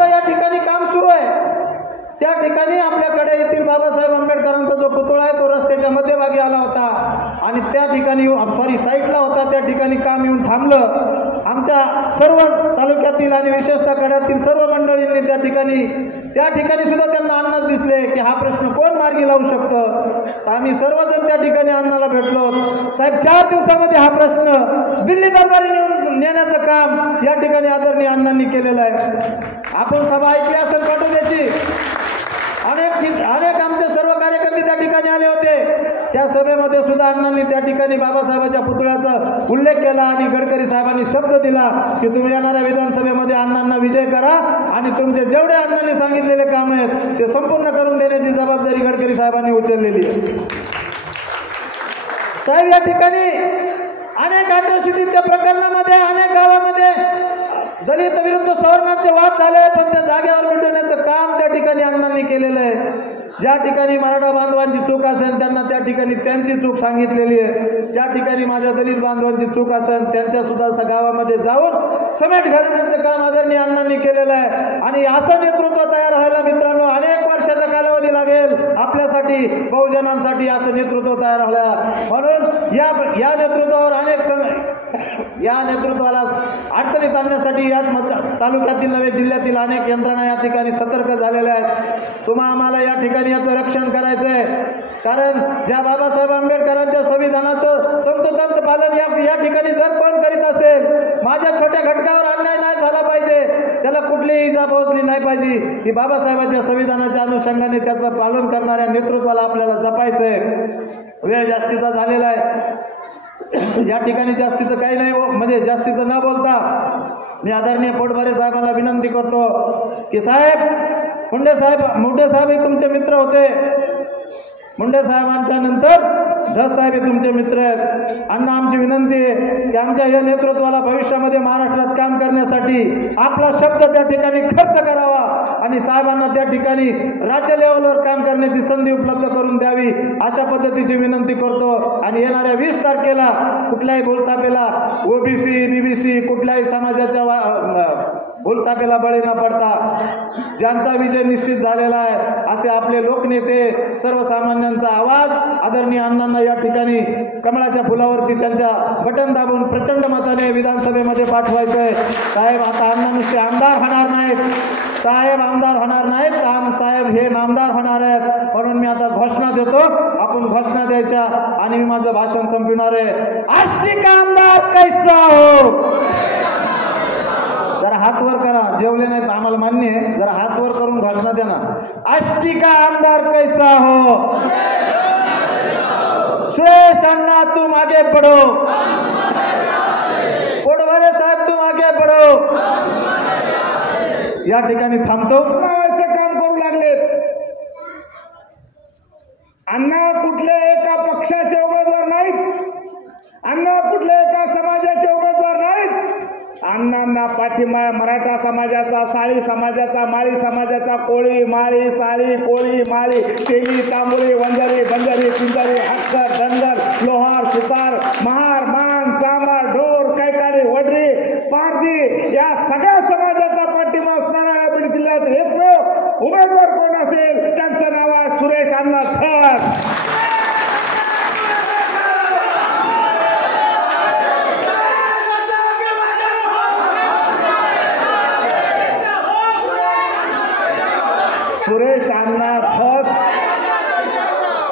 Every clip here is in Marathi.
रस्ता या ठिकाणी काम सुरू आहे, त्या ठिकाणी आपल्याकडे येथील बाबासाहेब आंबेडकरांचा जो पुतळा आहे तो रस्त्याच्या मध्यभागी आला होता आणि त्या ठिकाणी साईटला होता, त्या ठिकाणी काम येऊन थांबलं. आमच्या सर्व तालुक्यातील आणि विशेषतः कड्यातील सर्व मंडळींनी त्या ठिकाणी सुद्धा त्यांना अण्णाच दिसले की हा प्रश्न कोण मार्गी लावू शकतं. आम्ही सर्वजण त्या ठिकाणी अण्णाला भेटलो. साहेब 4 दिवसामध्ये हा प्रश्न दिल्ली दरबारी नेण्याचं काम या ठिकाणी आदरणीय अण्णांनी केलेलं आहे. आपण सभा ऐकली असेल पाटोद्याची, अनेक आमचे सर्व कार्यकर्ते त्या ठिकाणी आले होते. त्या सभेमध्ये सुद्धा अण्णांनी त्या ठिकाणी बाबासाहेबांच्या पुतळ्याचा उल्लेख केला आणि गडकरी साहेबांनी शब्द दिला की तुम्ही येणाऱ्या विधानसभेमध्ये अण्णांना विजय करा आणि तुमचे जेवढे अण्णांनी सांगितलेले काम आहेत ते संपूर्ण करून देण्याची जबाबदारी गडकरी साहेबांनी उचललेली आहे. साहेब, या ठिकाणी अनेक अॅट्रॉसिटीच्या प्रकरणामध्ये अनेक गावामध्ये दलित विरुद्ध सवर्णांचे वाद झाले, पण त्या जागेवर मिटवण्याचं काम त्या ठिकाणी अण्णांनी केलेलं आहे. ज्या ठिकाणी मराठा बांधवांची चूक असेल त्यांना त्या ठिकाणी त्यांची चूक सांगितलेली आहे. ज्या ठिकाणी माझ्या दलित बांधवांची चूक असेल त्यांच्या सुद्धा गावामध्ये जाऊन समेट घालण्याचं काम आदरणीय अण्णांनी केलेलं आहे. आणि असं नेतृत्व तयार व्हायला मित्रांनो अनेक वर्षाचा कालावधी लागेल आपल्यासाठी, बहुजनांसाठी असं नेतृत्व तयार व्हायला. म्हणून या नेतृत्वावर या नेतृत्वाला अडचणीत आणण्यासाठी या तालुक्यातील नव्हे जिल्ह्यातील अनेक यंत्रणा या ठिकाणी सतर्क झालेल्या आहेत. आम्हाला या ठिकाणी याचं रक्षण करायचं आहे. कारण ज्या बाबासाहेब आंबेडकरांच्या संविधानाचं तंतोतंत पालन या ठिकाणी जर कोण करीत असेल, माझ्या छोट्या घटकावर अन्याय नाही झाला पाहिजे, त्याला कुठलीही इजा पोहोचली नाही पाहिजे, की बाबासाहेबांच्या संविधानाच्या अनुषंगाने त्याचं पालन करणाऱ्या नेतृत्वाला आपल्याला जपायचं आहे. वेळ जास्तीचा झालेला आहे. या ठिकाणी जास्तीचं काही नाही, म्हणजे जास्तीचं न बोलता मी आदरणीय पोटभरे साहेबांना विनंती करतो की साहेब, मुंडे साहेब हे तुमचे मित्र होते. मुंडे साहेबांच्या नंतर धस साहेब हे तुमचे मित्र आहेत. अण्णा, आमची विनंती आहे की आमच्या या नेतृत्वाला भविष्यामध्ये महाराष्ट्रात काम करण्यासाठी आपला शब्द त्या ठिकाणी खर्च करावा आणि साहेबांना त्या ठिकाणी राज्य लेवलवर काम करण्याची संधी उपलब्ध करून द्यावी, अशा पद्धतीची विनंती करतो. आणि येणाऱ्या 20 तारखेला कुठल्याही बोलतापेला ओबीसी बीबीसी कुठल्याही समाजाच्या बोलतापेला बळी न पडता ज्यांचा विजय निश्चित झालेला आहे असे आपले लोकनेते, सर्वसामान्यांचा आवाज आदरणीय अण्णांना या ठिकाणी कमळाच्या फुलावरती त्यांच्या बटन दाबून प्रचंड मताने विधानसभेमध्ये पाठवायचं आहे. साहेब, आता अण्णा नुसते आमदार होणार नाहीत, साहेब आमदार होणार नाहीत, साहेब हे नामदार होणार आहेत. म्हणून मी आता घोषणा देतो, आपण घोषणा द्यायच्या आणि मी माझं भाषण संपविणार आहे. आष्टी का आमदार कैसा हो, जरा हात वर करा, जेवले नाही तर आम्हाला मान्य आहे, जरा हात वर करून घोषणा द्या ना. आष्टी का आमदार कैसा हो, सुरेश अन्ना तुम आगे बढ़ो, पोटभरे साहेब तुम आगे बढ़ो. या ठिकाणी थांबतो. काम करू लागले. अण्णा कुठल्या एका पक्षाचे उमेदवार नाहीत, अण्णा कुठल्या एका समाजाचे उमेदवार नाहीत. अण्णांना पाठिंबा मराठा समाजाचा, साळी समाजाचा, माळी समाजाचा, कोळी माळी साळी कोळी माळी तेली तांबोळी वंजारी बंजारी पिंजारी हक्कर धनगर लोहार सुतार महार मान चांभार ढोर कैकाडी वडरी पारधी या सगळ्या समाजाचा पाठिंबा असणारा बीड जिल्ह्यात एकमेव उमेदवार कोण असेल त्यांचं नाव आहे सुरेश अण्णा धस.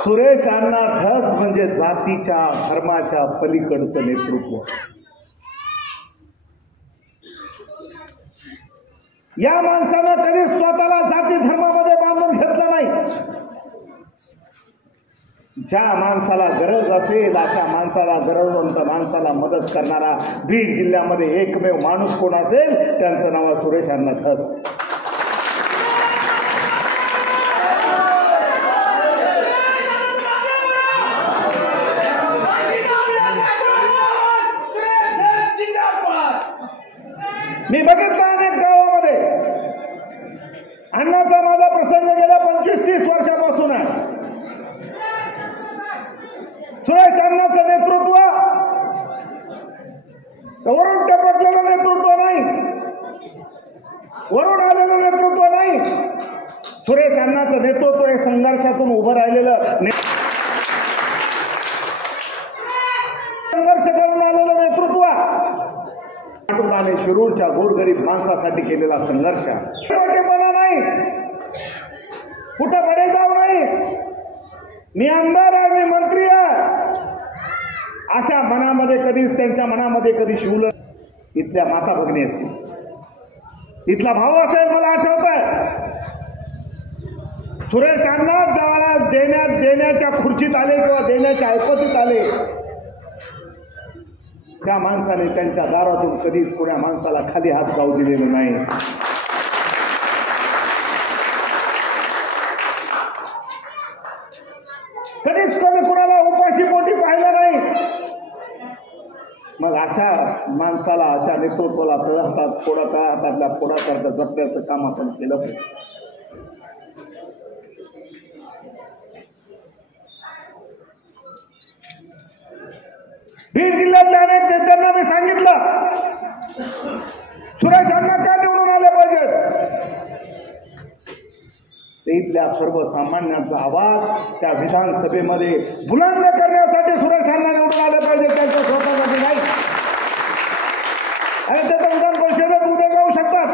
सुरेश अण्णा धस म्हणजे जातीच्या धर्माच्या पलीकडचं नेतृत्व. या माणसानं कधी स्वतःला जाती धर्मामध्ये बांधून घेतलं नाही. ज्या माणसाला गरज असेल अशा माणसाला, गरजवंत माणसाला मदत करणारा बीड जिल्ह्यामध्ये एकमेव माणूस कोण असेल त्यांचं नाव आहे सुरेश अण्णा धस. मी बघितलं अनेक गावामध्ये अण्णाचा माझा प्रसंग गेल्या 25-30 वर्षापासून आहे. सुरेश अण्णाचं नेतृत्व वरून टपकलेलं नेतृत्व नाही, वरून अण्णाचं नेतृत्व हे संघर्षातून उभं राहिलेलं संघर्ष करून आलेलं नेतृत्व आणि शिरूरच्या गोरगरीब माणसासाठी केलेला संघर्ष मोठेपणा नाही, कुठं बडे जाऊ नाही, मी आमदार आहे, मी मंत्री आहे, अशा मनामध्ये कधीच त्यांच्या मनामध्ये कधी शिवलं. इथल्या माता भगिनी असतील, इथला भाऊ असेल, मला आठवत आहे सुरेश अण्णा ज्यावेळेला देण्याच्या खुर्चीत आले किंवा देण्याच्या ऐपतीत आले, त्या माणसाने त्यांच्या दारातून कधीच कोण्या माणसाला खाली हात जाऊ दिलेले नाही. कधीच कोणी कुणाला उपाशी पोटी पाहिलं नाही. मग अशा माणसाला, अशा नेतृत्वाला हातात हातातल्या फोडाकरता जपण्याचं काम आपण केलं पाहिजे. बीड जिल्ह्यातल्या अनेक नेत्यांना मी सांगितलं सुरेश अण्णा का निवडून आले पाहिजेत. इथल्या सर्वसामान्यांचा आवाज त्या विधानसभेमध्ये बुलंद करण्यासाठी सुरेश अण्णा निवडून आले पाहिजे, त्यांच्या स्वतःसाठी नाही. आणि त्याचं विधान परिषदेत उद्या जाऊ शकतात,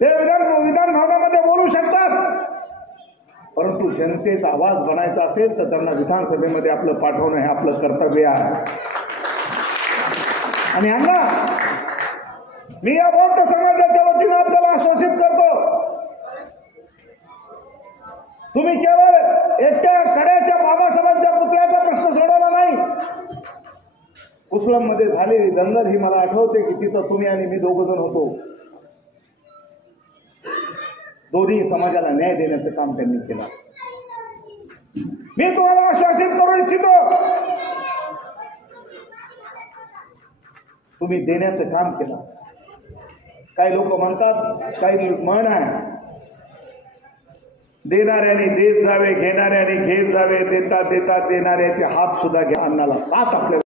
ते विधान भवनामध्ये बोलू शकतात, परंतु जनतेचा आवाज बनायचा असेल तर त्यांना विधानसभेमध्ये आपलं पाठवणं हे आपलं कर्तव्य आहे. आणि अण्णा, मी या बौद्ध समाजाच्या वतीनं आपल्याला आश्वासित करतो, तुम्ही केवळ एकट्या कड्याच्या बाबासाहेबांच्या पुतळ्याचा प्रश्न सोडवला नाही. कुसळम मध्ये झालेली दंगल ही मला आठवते की तिथं तुम्ही आणि मी दोघ जण होतो. दोन्ही समाजाला न्याय देण्याचं काम त्यांनी केलं. मी तुम्हाला आश्वासित करू इच्छितो, तुम्ही देण्याचं काम केलं. काही लोक म्हणतात, काही म्हण आहे, देणाऱ्याने देत जावे, घेणाऱ्याने घेत जावे, देता देता देणाऱ्याचे हात सुद्धा घ्या. अन्नाला साथ आपल्या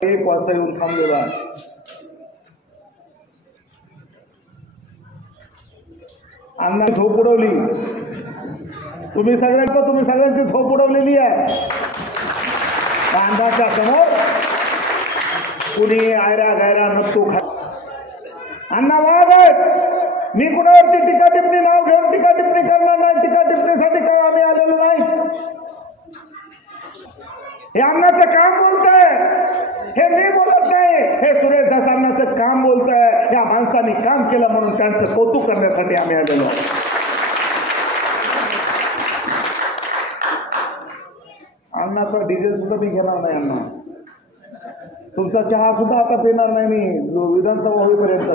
एक वाजता येऊन थांबलेलो आहे. अण्णा झोप उडवली, तुम्ही सगळ्यांची झोप उडवलेली आहे. कांदाच्या समोर कुणी आयरा गायरा नसतो खा. अण्णा वाघ आहेत, मी कुणावरती टीका टिप्पणी नाव घेऊन टीका टिप्पणी करणार नाही. टीका टिप्पणीसाठी काही आम्ही आलेलो नाही. हे अण्णाचं काम बोलतंय, हे मी बोलत नाही, हे सुरेश दास अण्णाचं काम बोलतंय. या माणसाने काम केलं म्हणून त्यांचं कौतुक करण्यासाठी आम्ही आलेलो. अण्णाचा डिझेल सुद्धा मी घेणार नाही. अण्णा, तुमचा चहा सुद्धा आता पिणार नाही मी विधानसभा होईपर्यंत.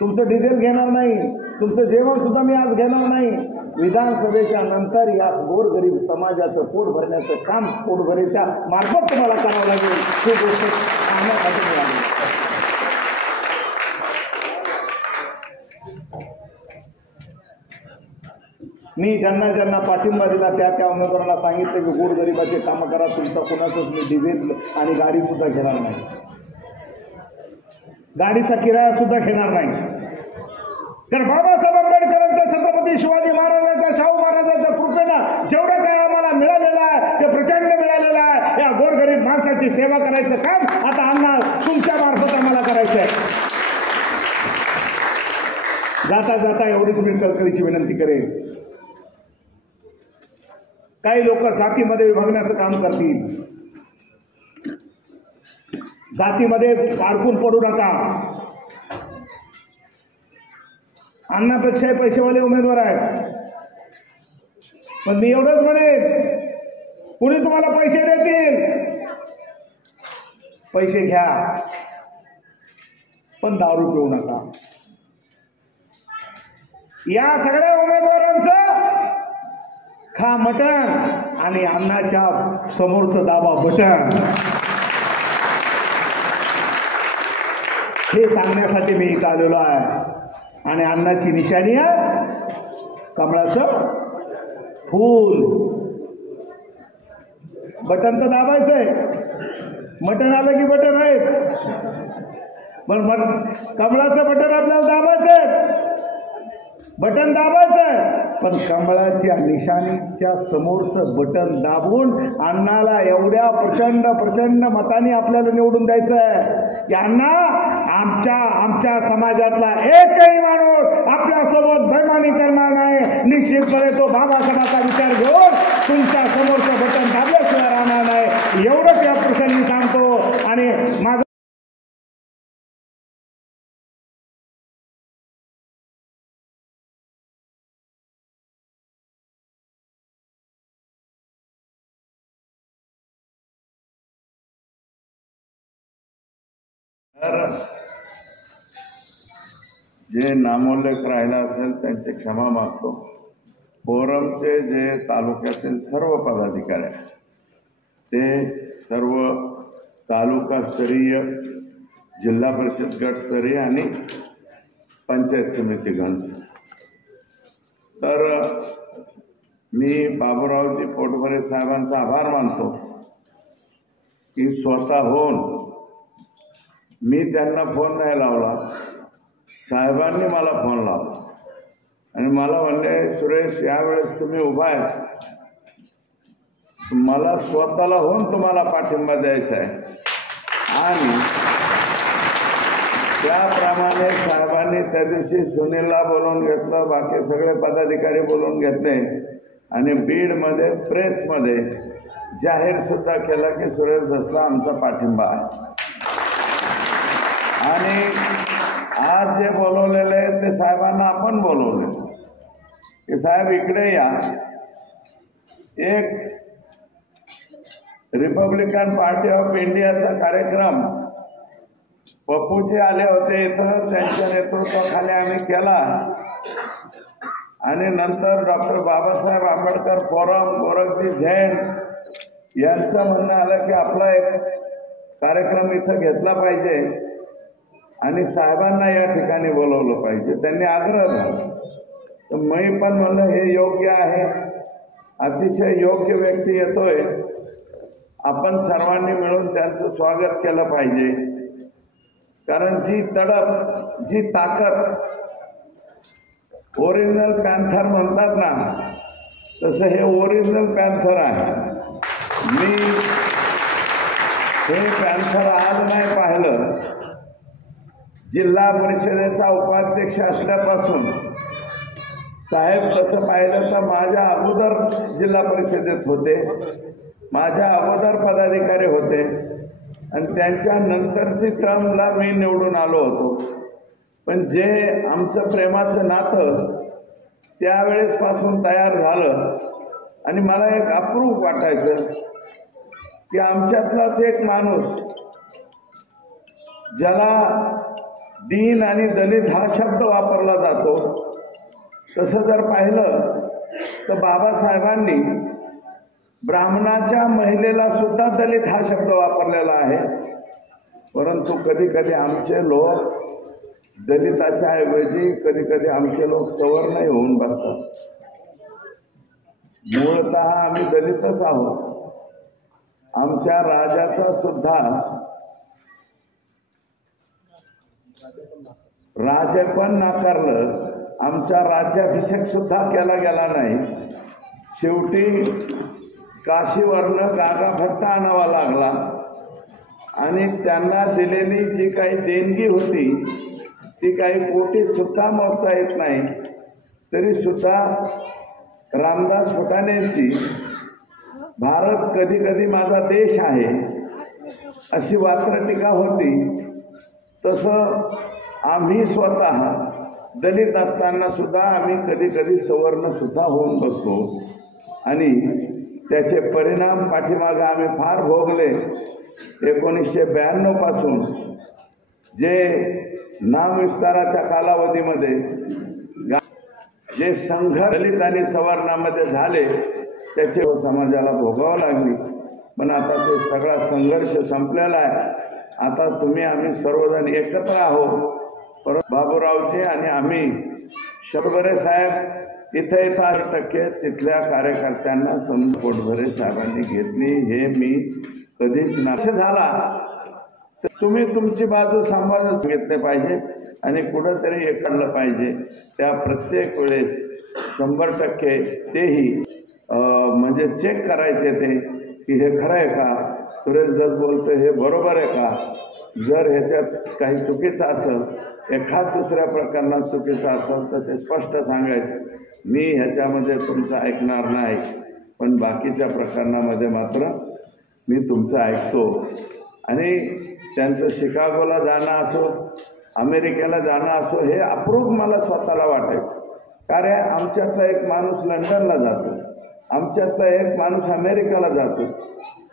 तुमचं डिझेल घेणार नाही, तुमचं जेवण सुद्धा मी आज घेणार नाही. विधानसभेच्या नंतर या गोरगरीब समाजाचं पोट भरण्याचं काम पोटभरीच्या मार्फत तुम्हाला करावं लागेल. ही गोष्ट सांगण्यासाठी मिळाली. मी ज्यांना पाठिंबा दिला त्या उमेदवारांना सांगितलं की गोरगरिबाचे कामं करा, तुमचा कोणाचंच मी डिझेल आणि गाडी सुद्धा घेणार नाही, गाडीचा किराया सुद्धा घेणार नाही. तर बाबासाहेब आंबेडकरांच्या, छत्रपती शिवाजी महाराजांच्या, शाहू महाराजांच्या कृपेनं जेवढं काय आम्हाला मिळालेलं आहे ते प्रचंड मिळालेलं आहे. या गोरगरीब माणसाची सेवा करायचं काम आता अण्णा तुमच्या मार्फत आम्हाला करायचं आहे. जाता जाता एवढीच मी कळकळीची विनंती करेन, काही लोक जातीमध्ये विभागण्याचं काम करतील. जातीमध्ये अडकून पडू नका. अण्णापेक्षा पैसेवाले उमेदवार आहेत, पण मी एवढंच म्हणेन, कुणी तुम्हाला पैसे देतील, पैसे घ्या, पण दारू पिऊ नका. या सगळ्या उमेदवारांचं खा मटण आणि अण्णाच्या समोरचं दाबा बटन, हे सांगण्यासाठी मी इथं आलेलो आहे. आणि अन्नाची निशाणी आहे कमळाचं फूल. बटन तर दाबायचंय, मटण आलं की बटन आहे, पण कमळाचं बटन आपल्याला दाबायचंय, बटन दाबायचंय, पण कमळाच्या निशाणीच्या समोरचं बटन दाबून अण्णाला एवढ्या प्रचंड प्रचंड मताने आपल्याला निवडून द्यायचंय की अण्णा आमच्या समाजातला एकही माणूस आपल्यासोबत बेईमानी करणार नाही, निश्चितपणे तो बाबासाहेबांचा विचार घेऊन तुमच्या समोरचं बटन दाबल्याशिवाय राहणार नाही, एवढंच या प्रसंगी सांगतो. आणि माझं तर जे नामोल्लेख राहिला असेल त्यांची क्षमा मागतो. फोरमचे जे तालुक्यातील सर्व पदाधिकारी आहेत ते सर्व तालुकास्तरीय, जिल्हा परिषद गटस्तरीय आणि पंचायत समिती गण. तर मी बाबूरावजी पोटभरे साहेबांचा आभार मानतो की स्वतःहून मी त्यांना फोन नाही लावला, साहेबांनी मला फोन लावला आणि मला म्हणले सुरेश यावेळेस तुम्ही उभा आहे, मला स्वतःला होऊन तुम्हाला पाठिंबा द्यायचा आहे. आणि त्याप्रमाणे साहेबांनी त्या दिवशी सुनीलला बोलवून घेतलं, बाकी सगळे पदाधिकारी बोलवून घेतले आणि बीडमध्ये प्रेसमध्ये जाहीर सुद्धा केला की सुरेश धसला आमचा पाठिंबा आहे. आणि आज जे बोलवलेले आहे ते साहेबांना आपण बोलवले की साहेब इकडे या. एक रिपब्लिकन पार्टी ऑफ इंडियाचा कार्यक्रम पप्पूजी आले होते इथं, त्यांच्या नेतृत्वाखाली आम्ही केला आणि नंतर डॉक्टर बाबासाहेब आंबेडकर फोरम, गोरखजी जैन यांचं म्हणणं आलं की आपला एक कार्यक्रम इथं घेतला पाहिजे आणि साहेबांना या ठिकाणी बोलवलं पाहिजे. त्यांनी आग्रह धरला, तर मी पण म्हणलं हे योग्य आहे, अतिशय योग्य व्यक्ती येतोय, आपण सर्वांनी मिळून त्यांचं स्वागत केलं पाहिजे. कारण जी तडप, जी ताकद ओरिजिनल पॅन्थर म्हणतात ना, तसं हे ओरिजिनल पॅन्थर आहे. मी हे पॅन्थर आज नाही पाहिलं, जिल्हा परिषदेचा उपाध्यक्ष असल्यापासून साहेब तसं पाहिलं तर माझ्या अगोदर जिल्हा परिषदेत होते, माझ्या अगोदर पदाधिकारी होते आणि त्यांच्या नंतरची टर्मला मी निवडून आलो होतो. पण जे आमचं प्रेमाचं नातं त्यावेळेसपासून तयार झालं आणि मला एक अप्रूप वाटायचं की आमच्यातलाच एक माणूस ज्याला दीन आणि दलित हा शब्द वापरला जातो, तसं जर पाहिलं तर बाबासाहेबांनी ब्राह्मणाच्या महिलेला सुद्धा दलित हा शब्द वापरलेला आहे. परंतु कधी कधी आमचे लोक दलिताच्या ऐवजी कधी कधी आमचे लोक सवर्णही होऊन बसतात. मूळतः आम्ही दलितच आहोत. आमच्या राजाचा सुद्धा राजेपण नाकारलं, आमचा राज्याभिषेक सुद्धा केला गेला नाही. शेवटी काशीवरनं गागाभट्टा आणावा लागला आणि त्यांना दिलेली जी काही देणगी होती ती काही कोटीत सुद्धा मोजता येत नाही. तरी सुद्धा रामदास फुटाणेंची भारत कधी कधी माझा देश आहे अशी वात्रटिका होती. तसं आम्ही स्वतः दलित असताना सुद्धा आम्ही कधी कधी सवर्ण सुद्धा होऊन बसतो आणि त्याचे परिणाम पाठीमागं आम्ही फार भोगले. 1992 पासून जे नामविस्ताराच्या कालावधीमध्ये जे संघर्ष दलित आणि सवर्णामध्ये झाले त्याचे समाजाला भोगावं लागली. पण आता ते सगळा संघर्ष संपलेला आहे. आता तुम्ही आम्ही सर्वजण एकत्र आहोत परत बाबूरावजी आणि आम्ही पोटभरे साहेब इथे 8% तिथल्या कार्यकर्त्यांना समजा पोटभरे साहेबांनी घेतली हे मी कधीच नाश झाला तर तुम्ही तुमची बाजू सांभाळून घेतले पाहिजे आणि कुठंतरी हे काढलं पाहिजे. त्या प्रत्येक वेळेस 100% तेही म्हणजे चेक करायचे ते की हे खरं आहे का, सुरेश दत्त बोलतो हे बरोबर आहे का. जर ह्याच्यात काही चुकीचं असेल, एखाद दुसऱ्या प्रकरणात चुकीचं असेल तर ते स्पष्ट सांगायचं. मी ह्याच्यामध्ये तुमचं ऐकणार नाही, पण बाकीच्या प्रकरणामध्ये मात्र मी तुमचं ऐकतो. आणि त्यांचं शिकागोला जाणं असो, अमेरिकेला जाणं असो, हे अप्रूप मला स्वतःला वाटेल. कारण आमच्यातला एक माणूस लंडनला जातो, आमच्यातला एक माणूस अमेरिकेला जातो,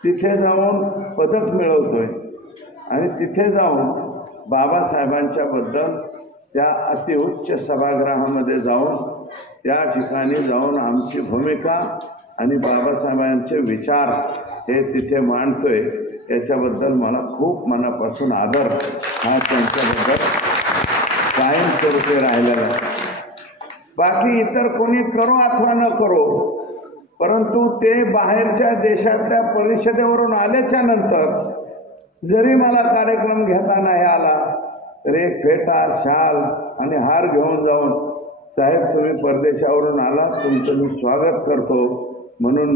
तिथे जाऊन पदक मिळवतोय आणि तिथे जाऊन बाबासाहेबांच्याबद्दल त्या अतिउच्च सभागृहामध्ये जाऊन त्या ठिकाणी जाऊन आमची भूमिका आणि बाबासाहेबांचे विचार हे तिथे मांडतोय. याच्याबद्दल मला खूप मनापासून आदर हा त्यांच्याबद्दल कायमस्वरूपी राहिलेला आहे. बाकी इतर कोणी करो अथवा न करो, परंतु ते बाहेरच्या देशातल्या परिषदेवरून आल्याच्या नंतर जरी मला कार्यक्रम घेता नाही आला तर एक फेटा, शाल आणि हार घेऊन जाऊन, साहेब तुम्ही परदेशावरून आला, तुमचं मी स्वागत करतो म्हणून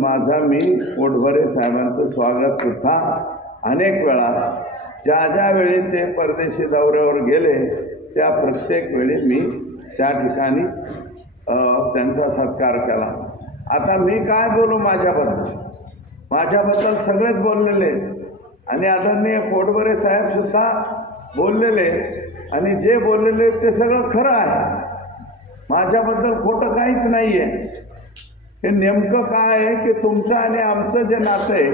मी पोटभरे साहेबांचं स्वागत सुद्धा अनेक वेळा ज्या वेळी ते परदेशी दौऱ्यावर गेले त्या प्रत्येक वेळी मी त्या ठिकाणी त्यांचा सत्कार केला. आता मी काय बोलू माझ्याबद्दल सगळेच बोललेले आणि आदरणीय पोटभरे साहेब सुद्धा बोललेले आणि जे बोललेले ते सगळं खरं आहे. माझ्याबद्दल खोटं काहीच नाही आहे. हे नेमकं काय आहे की तुमचं आणि आमचं जे नातं आहे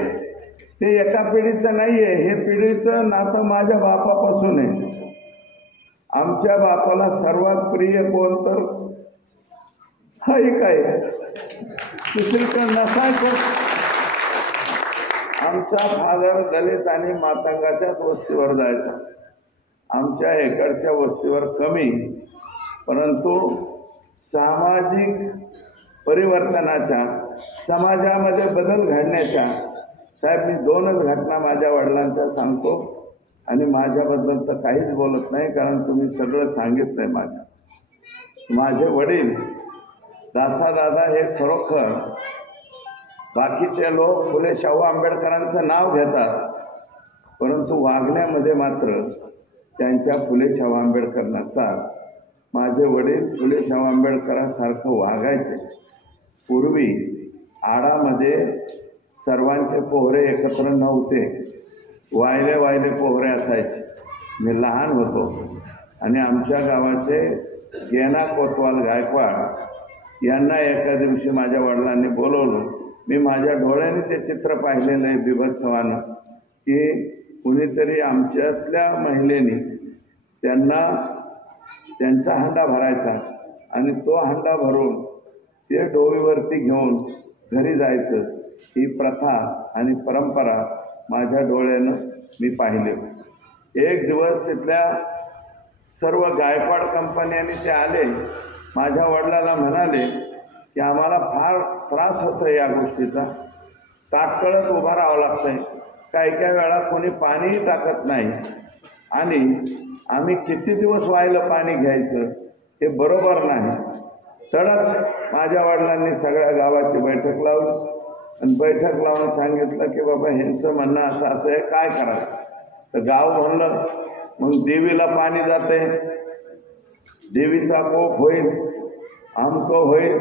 ते एका पिढीचं नाही आहे. हे पिढीचं नातं माझ्या बापापासून आहे. आमच्या बापाला सर्वात प्रिय कोण तर हाही काय दुसरीकडे नसायचं. आमचा फादर दलित आणि मातंगाच्याच वस्तीवर जायचा. आमच्या इकडच्या वस्तीवर कमी, परंतु सामाजिक परिवर्तनाच्या, समाजामध्ये बदल घडण्याच्या, साहेब मी 2च घटना माझ्या वडिलांच्या सांगतो आणि माझ्याबद्दल तर काहीच बोलत नाही कारण तुम्ही सगळं सांगितलंय. माझे वडील दादा हे खरोखर बाकीचे लोक फुले शाहू आंबेडकरांचं नाव घेतात, परंतु वागण्यामध्ये मात्र त्यांच्या फुले शाहू आंबेडकर नसतात. माझे वडील फुले शाहू आंबेडकरांसारखं वागायचे. पूर्वी आडामध्ये सर्वांचे पोहरे एकत्र नव्हते, वायले पोहरे असायचे. मी लहान होतो आणि आमच्या गावाचे गेना कोतवाल गायकवाड यांना एका दिवशी माझ्या वडिलांनी बोलवलं. मी माझ्या डोळ्याने ते चित्र पाहिलेलं आहे बिभत्सवानं की कुणीतरी आमच्यातल्या महिलेने त्यांचा हंडा भरायचा आणि तो हंडा भरून ते डोईवरती घेऊन घरी जायचं. ही प्रथा आणि परंपरा माझ्या डोळ्यानं मी पाहिले. एक दिवस तिथल्या सर्व गायकवाड कंपन्यांनी ते आले, माझ्या वडिलांना म्हणाले की आम्हाला फार त्रास होतो या गोष्टीचा, ताटकळत उभा राहावं लागतंय, काही वेळा कोणी पाणीही टाकत नाही आणि आम्ही किती दिवस व्हायला पाणी घ्यायचं हे बरोबर नाही. तडक माझ्या वडिलांनी सगळ्या गावाची बैठक लावली आणि बैठक लावून सांगितलं की बाबा ह्यांचं म्हणणं असं आहे, काय करायचं. तर गाव म्हणलं मग देवीला पाणी जाते, देवीचा कोप होईल, आमकं होईल.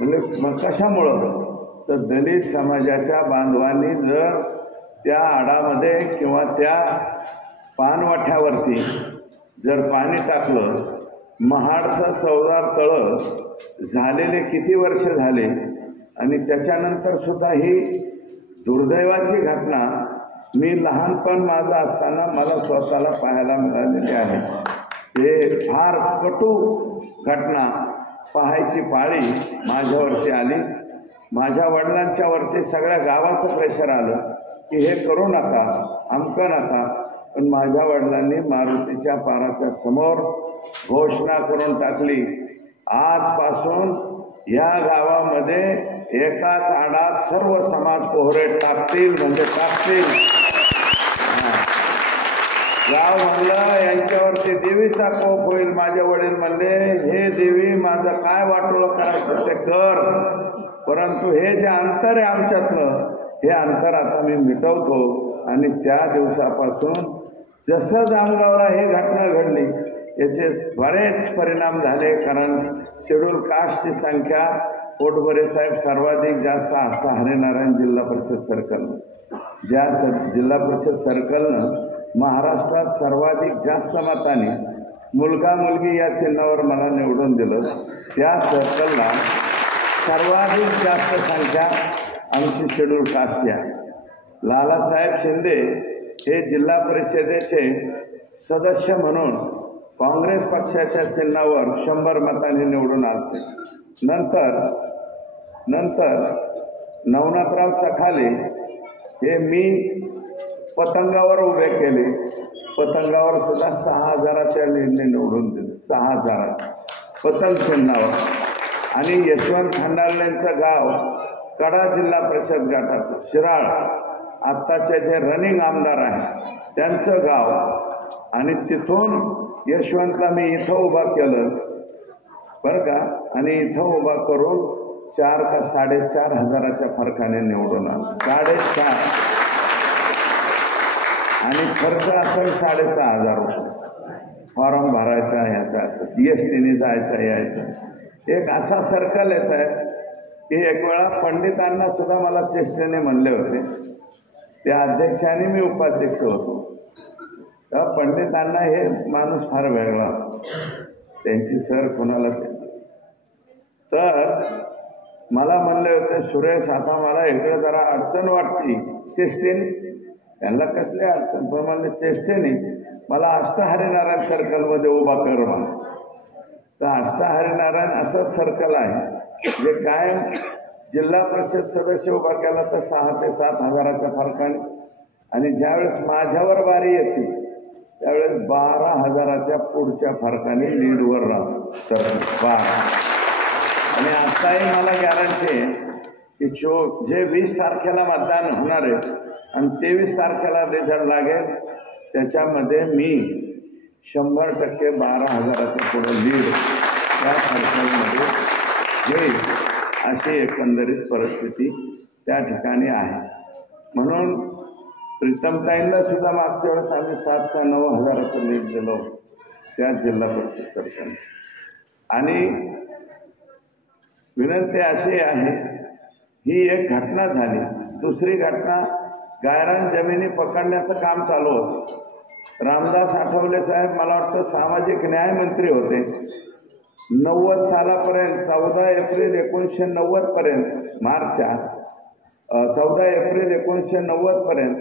म्हणजे मग कशामुळं तर दलित समाजाच्या बांधवांनी जर त्या आडामध्ये किंवा त्या पानवाठ्यावरती जर पाणी टाकलं, महाडचं 14 तळं झालेले किती वर्ष झाले आणि त्याच्यानंतर सुद्धा ही दुर्दैवाची घटना मी लहानपण माझं असताना मला स्वतःला पाहायला मिळालेली आहे. हे फार कटू घटना पाहायची पाळी माझ्यावरती आली. माझ्या वडिलांच्यावरती सगळ्या गावाचं प्रेशर आलं की हे करू नका, अमकं नका. पण माझ्या वडिलांनी मारुतीच्या पाराच्या समोर घोषणा करून टाकली, आजपासून या गावामध्ये एकाच आडात सर्व समाज पोहरे टाकतील म्हणजे टाकतील. गाव म्हणलं यांच्यावरती देवीचा कोप होईल. माझे वडील म्हणले, हे देवी माझं काय वाटोळं करायचं ते कर, परंतु हे जे अंतर आहे आमच्यातलं, हे अंतर आता मी मिटवतो. आणि त्या दिवसापासून जसं जामगावला ही घटना घडली याचे बरेच परिणाम झाले. कारण शेड्यूल कास्टची संख्या पोटबरे साहेब सर्वाधिक जास्त आस्था हरिनारायण जिल्हा परिषद सर्कल, ज्या जिल्हा परिषद सर्कलनं महाराष्ट्रात सर्वाधिक जास्त मताने मुलगा मुलगी या चिन्हावर मला निवडून दिलं, त्या सर्कलला सर्वाधिक जास्त संख्या आमची शेड्यूल कास्टची आहे. लालासाहेब शिंदे हे जिल्हा परिषदेचे सदस्य म्हणून काँग्रेस पक्षाच्या चिन्हावर 100 मतांनी निवडून आले. नंतर नवनाथराव चखाले हे मी पतंगावर उभे केले. पतंगावर सुद्धा 6000च्या लीडने निवडून दिले, 6000 पतंग चिन्हावर. आणि यशवंत खंडालेंचं गाव कडा जिल्हा परिषद गटाचं शिराळ, आत्ताचे जे रनिंग आमदार आहेत त्यांचं गाव, आणि तिथून यशवंतला मी इथं उभा केलं बरं का. आणि इथं उभा करून 4 का 4.5 हजाराच्या फरकाने निवडून आलो. 4.5 आणि खर्च असेल 6,500 रुपये. फॉर्म भरायचा, याचा GSTने जायचा यायचा. एक असा सर्कल येत आहे की एक वेळा पंडितांना सुद्धा मला चेष्टेने म्हणले होते, त्या अध्यक्षाने मी उपाध्यक्ष होतो, तेव्हा पंडितांना हे माणूस फार वेगळा, त्यांची सर कोणाला. तर मला म्हणले होते, सुरेश आता मला इकडे जरा अडचण वाटते चेष्टेने. त्यांना कसली अडचण, पण मला चेष्टेने मला आस्था हरिनारायण सर्कलमध्ये उभा कर म्हणा. तर आस्था हरिनारायण असं सर्कल आहे जे कायम जिल्हा परिषद सदस्य उभा केला तर 6 ते 7 हजाराच्या फरकाने, आणि ज्यावेळेस माझ्यावर बारी येते त्यावेळेस 12 हजाराच्या पुढच्या फरकाने लीडवर राहतो. तर 12. आणि आताही मला गॅरंटी आहे की जे 20 तारखेला मतदान होणार आहे आणि 23 तारखेला रिझल्ट लागेल, त्याच्यामध्ये मी 100% 12 हजाराच्या पुढे लीड त्या सर्कलमध्ये घेईल, अशी एकंदरीत परिस्थिती त्या ठिकाणी आहे. म्हणून प्रीतमताईंना सुद्धा मागच्या वेळेस आम्ही 7 का 9 हजाराचं लीड दिलं त्या जिल्हा परिषद सरकारने. आणि विनंती अशी आहे, ही एक घटना झाली. दुसरी घटना, गायरान जमिनी पकडण्याचं काम चालू होतं. रामदास आठवले साहेब मला वाटतं सामाजिक न्याय मंत्री होते. 90 सालापर्यंत 14 एप्रिल 1990 पर्यंत, मार्चच्या 14 एप्रिल 1990 पर्यंत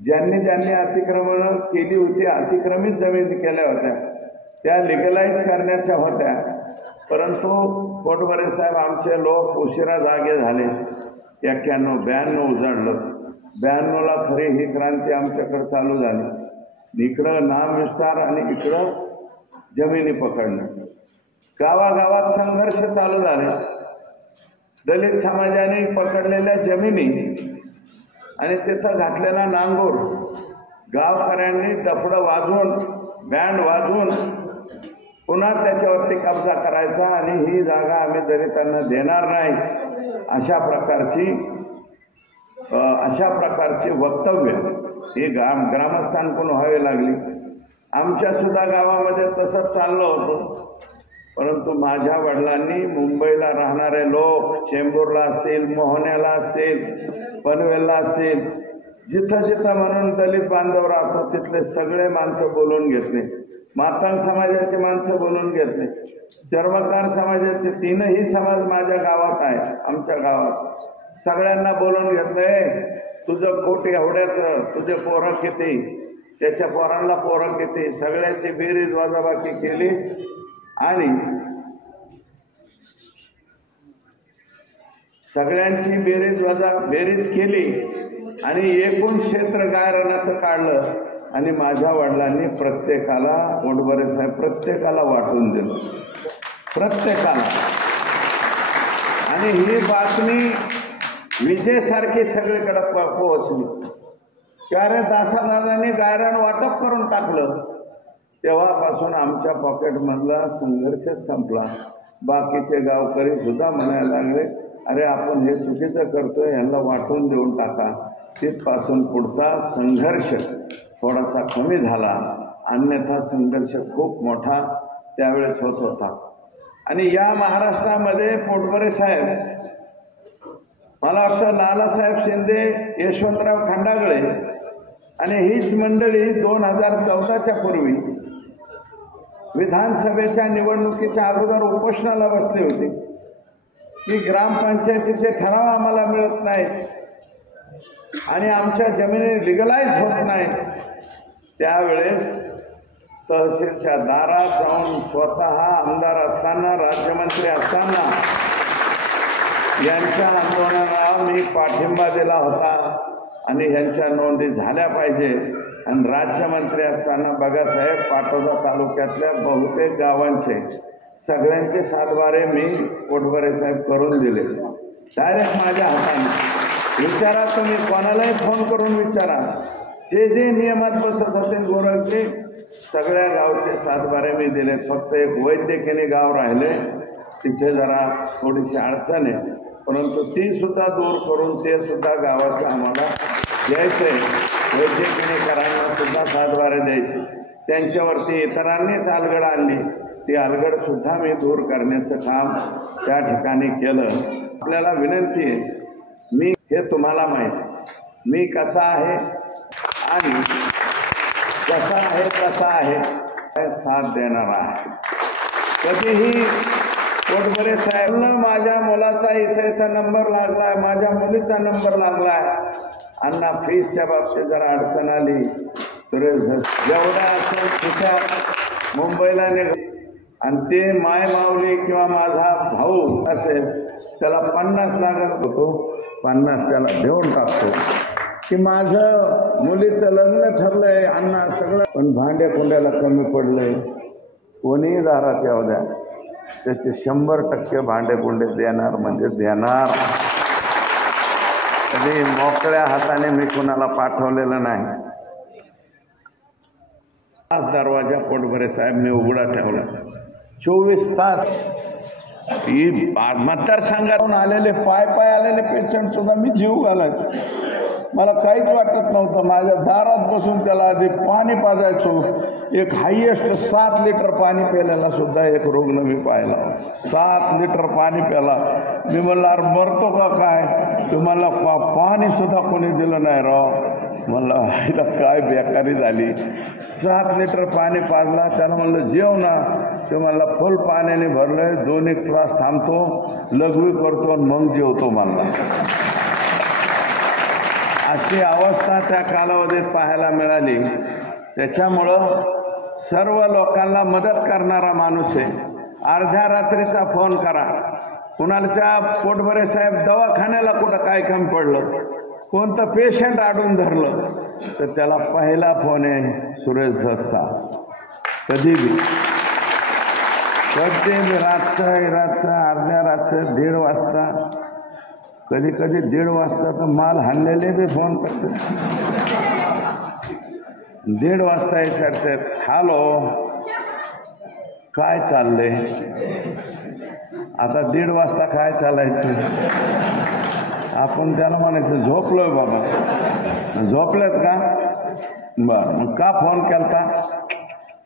ज्यांनी अतिक्रमणं केली होती, अतिक्रमित जमीन केल्या होत्या, त्या लिगलाईज करण्याच्या होत्या. परंतु पोटबरे साहेब आमचे लोक उशिरा जागे झाले. 91, 92 उजाडलं. 92ला खरी ही क्रांती आमच्याकडे चालू झाली. इकडं नाम विस्तार आणि इकडं जमिनी पकडणं. गावागावात संघर्ष चालू झाले. दलित समाजाने पकडलेल्या जमिनी आणि तिथं घातलेला नांगूर गावकऱ्यांनी डफडं वाजवून, बँड वाजवून पुन्हा त्याच्यावरती कब्जा करायचा आणि ही जागा आम्ही दलितांना देणार नाही, अशा प्रकारची वक्तव्य ही ग्रामस्थांकडून व्हावी लागली. आमच्या सुद्धा गावामध्ये तसंच चाललं होतं. परंतु माझ्या वडिलांनी मुंबईला राहणारे लोक, चेंबूरला असतील, मोहन्याला असतील, पनवेलला असतील, जिथं जिथं म्हणून दलित बांधव राहतो तिथले सगळे माणसं बोलून घेतले. माताळ समाजाचे माणसं बोलून घेतले. चर्मकार समाजाचे 3ही समाज माझ्या गावात आहे. आमच्या गावात सगळ्यांना बोलून घेतलंय. तुझं पोट एवढ्याचं, तुझे पोरं किती, त्याच्या पोरांना पोरं किती, सगळ्याची बेरीज वजाबाकी केली आणि सगळ्यांची बेरीज केली आणि एकूण क्षेत्र गायरानाचं काढलं आणि माझ्या वडिलांनी प्रत्येकाला, पोटभरे साहेब प्रत्येकाला वाटून दिलं, प्रत्येकाला. आणि ही बातमी विजेसारखी सगळीकडे पोहोचली. त्यारे दासादादांनी गायरान वाटप करून टाकलं. तेव्हापासून आमच्या पॉकेटमधला संघर्षच संपला. बाकीचे गावकरी सुद्धा म्हणायला लागले, अरे आपण हे चुकीचं करतोय, यांना वाटून देऊन टाका. तिथपासून पुढचा संघर्ष थोडासा कमी झाला, अन्यथा संघर्ष खूप मोठा त्यावेळेस होत होता. आणि या महाराष्ट्रामध्ये पोटभरे साहेब, मला वाटतं नानासाहेब शिंदे, यशवंतराव खंडागळे आणि हीच मंडळी 2014च्या पूर्वी विधानसभेच्या निवडणुकीच्या अगोदर उपोषणाला बसली होती की ग्रामपंचायतीचे ठराव आम्हाला मिळत नाहीत आणि आमच्या जमिनी लिगलाइज होत नाहीत. त्यावेळेस तहसीलच्या दारात जाऊन स्वतः आमदार असताना, राज्यमंत्री असताना यांच्या आंदोलनाला मी पाठिंबा दिला होता आणि ह्यांच्या नोंदी झाल्या पाहिजे. आणि राज्यमंत्री असताना बघा साहेब, पाटोदा तालुक्यातल्या बहुतेक गावांचे सगळ्यांचे सातबारे मी पोटभरे साहेब करून दिले, डायरेक्ट माझ्या हाताने. विचारा तुम्ही, कोणालाही फोन करून विचारा, जे जे नियमात बसत होते गोरखचे सगळ्या गावचे सातबारे मी दिले. फक्त एक वैद्यकीय गाव राहिले, तिथे जरा थोडीशी अडचण आहे, परंतु ती सुद्धा दूर करून ते सुद्धा गावाचं आम्हाला द्यायचं आहे. वैद्यकीयकरांना सुद्धा सातबारे द्यायचे. त्यांच्यावरती इतरांनीच अलगड आणली, ती अलगड सुद्धा मी दूर करण्याचं काम त्या ठिकाणी केलं. आपल्याला विनंती आहे, मी हे तुम्हाला माहीत, मी कसा आहे आणि कसा आहे तसा आहे, साथ देणार आहे. कधीही पोटभरे साहेबांना माझ्या मुलाचा इथे नंबर लागलाय, माझ्या मुलीचा नंबर लागलाय, अण्णा फीसच्या बाबतीत जरा अडचण आली तर जेवढा असेल तिथं मुंबईला निघ, आणि ते माय माऊली किंवा माझा भाऊ असेल त्याला 50 लागत होतो, 50 त्याला देऊन टाकतो की माझं मुलीचं लग्न ठरलंय अण्णा सगळं, पण भांड्या कुंड्याला कमी पडलंय, कोणीही दारात येऊ द्या, त्याचे 100% भांडे कुंडे देणार म्हणजे देणार. कधी मोकळ्या हाताने मी कुणाला पाठवलेलं नाही. आज दरवाजा पोटभरे साहेब मी उघडा ठेवला, 24 तास. ही मतदारसंघातून आलेले पाय आलेले पेशंट सुद्धा मी जीव घालायचो, मला काहीच वाटत नव्हतं. माझ्या दारात बसून त्याला आधी पाणी पाजायचो. एक हायेस्ट 7 लिटर पाणी प्यायलेला सुद्धा एक रुग्ण मी पाहिला, 7 लिटर पाणी प्याला. मी म्हणलं अरे मरतो का काय, तुम्हाला पाणी सुद्धा कोणी दिलं नाही राव. म्हणलं हिला काय बेकारी झाली. 7 लिटर पाणी पाजला. त्याला म्हणलं जेव ना, ते मला फुल पाण्याने भरलंय, 2-1 तास थांबतो, लघवी करतो आणि मग जेवतो म्हणला. अशी अवस्था त्या कालावधीत पाहायला मिळाली. त्याच्यामुळं सर्व लोकांना मदत करणारा माणूस आहे. अर्ध्या रात्रीचा फोन करा, कुणाच्या पोटभरे साहेब दवाखान्याला कुठं काय कमी पडलं, कोणतं पेशंट आडून धरलं तर त्याला पहिला फोन आहे सुरेश धस्ता. कधी बी रात्र अर्ध्या रात्र 1:30 वाजता, कधी 1:30 वाजता तर माल हाणलेले बी फोन करते. 1:30 वाजता विचारतात, हॅलो काय चाललंय. आता 1:30 वाजता काय चालायचं, आपण त्याला म्हणायचं झोपलोय बाबा. झोपलेत का, बरं मग का फोन केलता.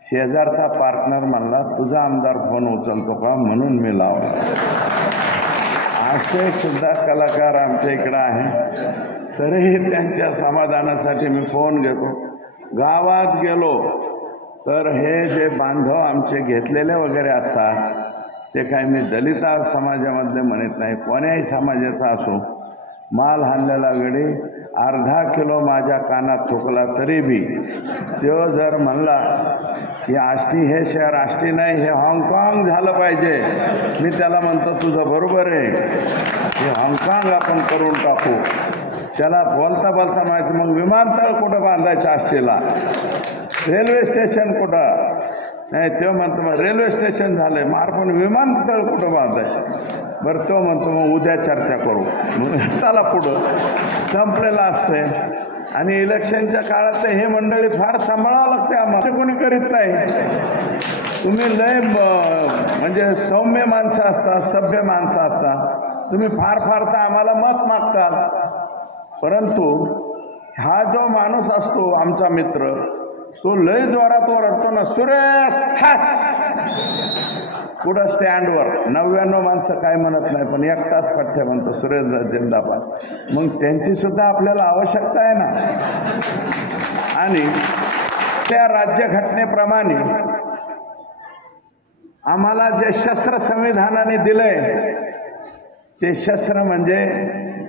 शेजारचा पार्टनर म्हणला तुझा आमदार फोन उचलतो का म्हणून मी लावला. असे सुद्धा कलाकार आमच्या इकडं आहे. तरीही त्यांच्या समाधानासाठी मी फोन घेतो. गावात गेलो तर हे जे बांधव आमचे घेतलेले वगैरे असतात ते काय मी दलित समाजामधले म्हणत नाही, कोण्याही समाजाचा असो, माल हाणलेला गडी अर्धा किलो माझ्या कानात थुकला तरी बी तो जर म्हणला की आष्टी हे शहर आष्टी नाही हे हाँगकाँग झालं पाहिजे, मी त्याला म्हणतो तुझं बरोबर आहे, हे हाँगकाँग आपण करून टाकू. त्याला बोलता बोलता माहिती मग विमानतळ कुठं बांधायचं आष्टीला, रेल्वे स्टेशन कुठं नाही, तो म्हणतो मग रेल्वे स्टेशन झालंय मार पण विमानतळ कुठं बांधायचं. बरं तो म्हणतो मग उद्या चर्चा करू. मग चला पुढं संपलेलं असतंय. आणि इलेक्शनच्या काळात हे मंडळी फार सांभाळावं लागते आम्हाला, कोणी करीत नाही. तुम्ही लय म्हणजे सौम्य माणसं असतात, सभ्य माणसं असतात, तुम्ही फार फार तर आम्हाला मत मागता. परंतु हा जो माणूस असतो आमचा मित्र तो लय जोरात ओरडतो ना, सुरेश ठास पुढं स्टँडवर 99 माणसं काय म्हणत नाही पण एक तास पठ्ठ्या म्हणतो सुरेश जिंदाबाद. मग त्यांची सुद्धा आपल्याला आवश्यकता आहे ना. आणि त्या राज्यघटनेप्रमाणे आम्हाला जे शस्त्र संविधानाने दिलंय ते शस्त्र म्हणजे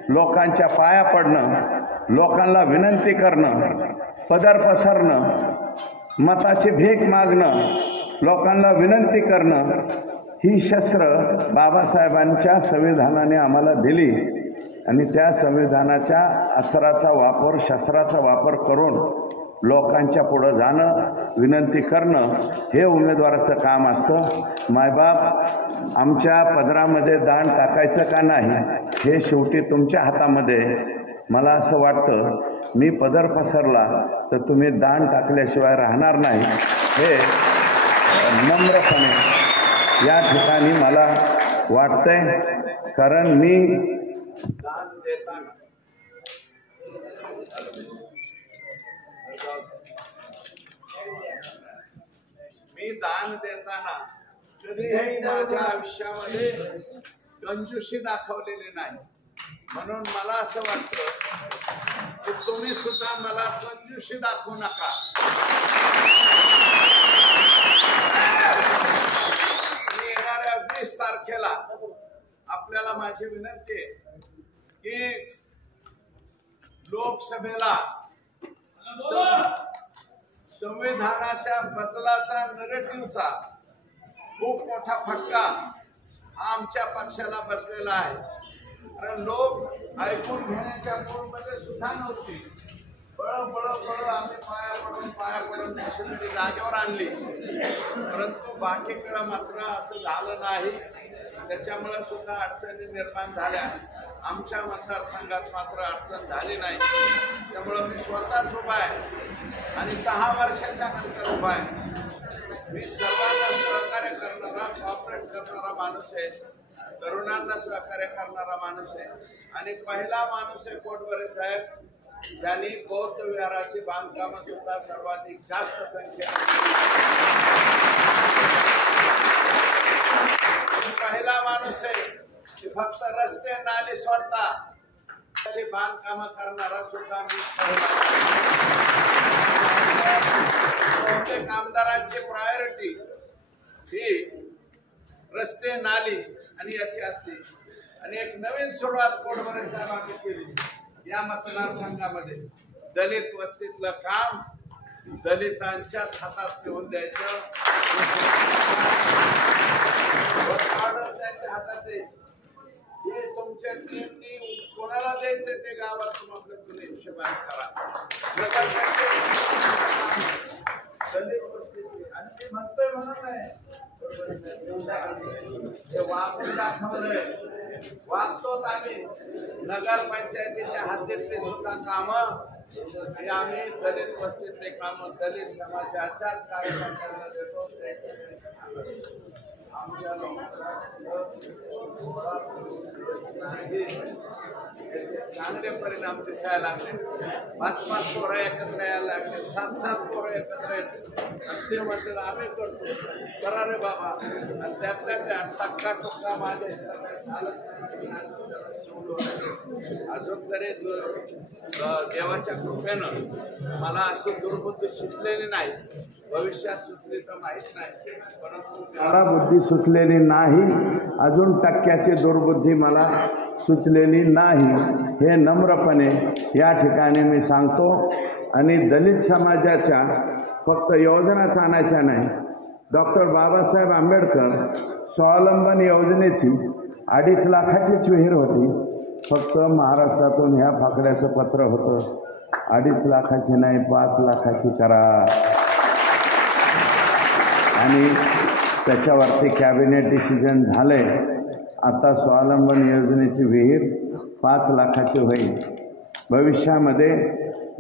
लोकांच्या पाया पडणं, लोकांना विनंती करणं, पदर पसरणं, मताची भीक मागणं, लोकांना विनंती करणं, ही शस्त्र बाबासाहेबांच्या संविधानाने आम्हाला दिली. आणि त्या संविधानाच्या अस्त्राचा वापर, शस्त्राचा वापर करून लोकांच्या पुढं जाणं, विनंती करणं हे उमेदवाराचं काम असतं. मायबाप आमच्या पदरामध्ये दान टाकायचं का नाही हे शेवटी तुमच्या हातामध्ये. मला असं वाटतं मी पदर पसरला तर तुम्ही दान टाकल्याशिवाय राहणार नाही, हे नम्रपणे या ठिकाणी मला वाटतंय. कारण मी दान देताना कधीही माझ्या आयुष्यामध्ये कंजूसी दाखवलेली नाही. म्हणून मला असं वाटतं की तुम्ही सुद्धा मला कंजूसी दाखवू नका. येणाऱ्या 20 तारखेला आपल्याला माझी विनंती आहे की लोकसभेला संविधानाच्या बदलाचा नरेटिव्हचा खूप मोठा फटका हा आमच्या पक्षाला बसलेला आहे. कारण लोक ऐकून घेण्याच्या मूडमध्ये सुद्धा नव्हती. बळ आम्ही पाया पडून दुसरी जागेवर आणली. परंतु बाकीकडे मात्र असं झालं नाही. त्याच्यामुळे सुद्धा अडचणी निर्माण झाल्या. आमच्या मतदारसंघात मात्र अडचण झाली नाही. त्यामुळं मी स्वतःच उभा आहे आणि 10 वर्षाच्या नंतर उभा आहे. मी सर्वांना सहकार्य करणारा, कॉपरेट करणारा माणूस आहे, तरुणांना सहकार्य करणारा माणूस आहे आणि पहिला माणूस आहे कोटबरे साहेब ज्यांनी बौद्ध विहाराची बांधकामं सुद्धा सर्वाधिक जास्त संख्येने. पहिला माणूस आहे की फक्त रस्ते नाले सोडता बांधकाम करणारा सुद्धा मी. कामदारांची प्रायोरिटी ही रस्ते नाली आणि याची असते. आणि एक नवीन सुरुवात कोटबरे साहेबांनी केली या मतदारसंघामध्ये. दलित वस्तीतलं काम दलितांच्याच हातात ठेवून द्यायचं, त्यांच्या हातात द्यायचं. हे तुमच्या टीमनी कोणाला द्यायचं ते गावात तुम्ही हिशोबाने करा. दलित वस्तीतली आणि ते म्हणतोय म्हणून नाही, हे वागून दाखवलंय. वागतोच आम्ही. नगरपंचायतीच्या हद्दीतले सुद्धा कामं हे आम्ही दलित वस्तीतले कामं दलित समाजाच्याच कार्यकर्त्यांना देतो. आमच्या चांगले परिणाम दिसायला लागले. 5-5 पोरं एकत्र यायला लागले, 7-7 पोरं एकत्र येते आणि ते म्हणतात आम्ही करतो, करा रे बाबा. आणि त्यातल्या टक्का माझ्या अजून तरी देवाच्या कृपेनं मला अशी दुर्बुद्धी सुचलेली नाही. भविष्यात सुचली तर माहीत नाही, परंतु मला बुद्धी सुचलेली नाही. अजून टक्क्याची दुर्बुद्धी मला सुचलेली नाही, हे नम्रपणे या ठिकाणी मी सांगतो. आणि दलित समाजाच्या फक्त योजनाच आणायच्या नाही, डॉक्टर बाबासाहेब आंबेडकर स्वावलंबन योजनेची 2.5 लाखाचीच विहीर होती. फक्त महाराष्ट्रातून ह्या फाकड्याचं पत्र होतं, 2.5 लाखाची नाही 5 लाखाची करा. आणि त्याच्यावरती कॅबिनेट डिसिजन झाले. आता स्वावलंबन योजनेची विहीर 5 लाखाची होईल. भविष्यामध्ये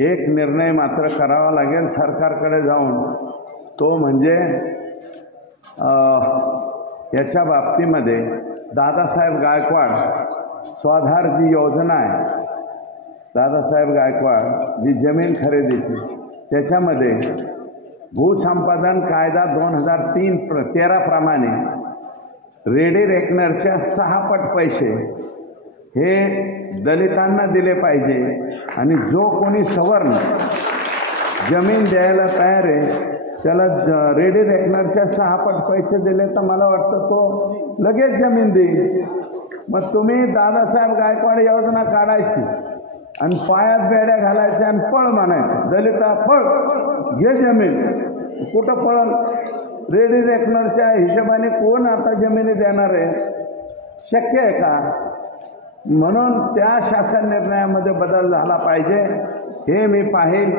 एक निर्णय मात्र करावा लागेल सरकारकडे जाऊन, तो म्हणजे याच्या बाबतीमध्ये दादासाहेब गायकवाड स्वाधार जी योजना आहे, दादासाहेब गायकवाड जी जमीन खरेदीची, त्याच्यामध्ये भूसंपादन कायदा 2013 प्रमाणे रेडी रेकनरच्या 6 पट पैसे हे दलितांना दिले पाहिजे. आणि जो कोणी सवर्ण जमीन द्यायला तयार आहे त्याला रेडी रेकनरच्या 6 पट पैसे दिले तर मला वाटतं तो लगेच जमीन देईल. मग तुम्ही दादासाहेब गायकवाड योजना काढायची आणि पायात बेड्या घालायच्या आणि पळ म्हणायचं, दलिता पळ घे जमीन. कुठं पळ? रेडी रेकनरच्या हिशोबाने कोण आता जमिनी देणार आहे? शक्य आहे का? म्हणून त्या शासन निर्णयामध्ये बदल झाला पाहिजे, हे मी पाहिल.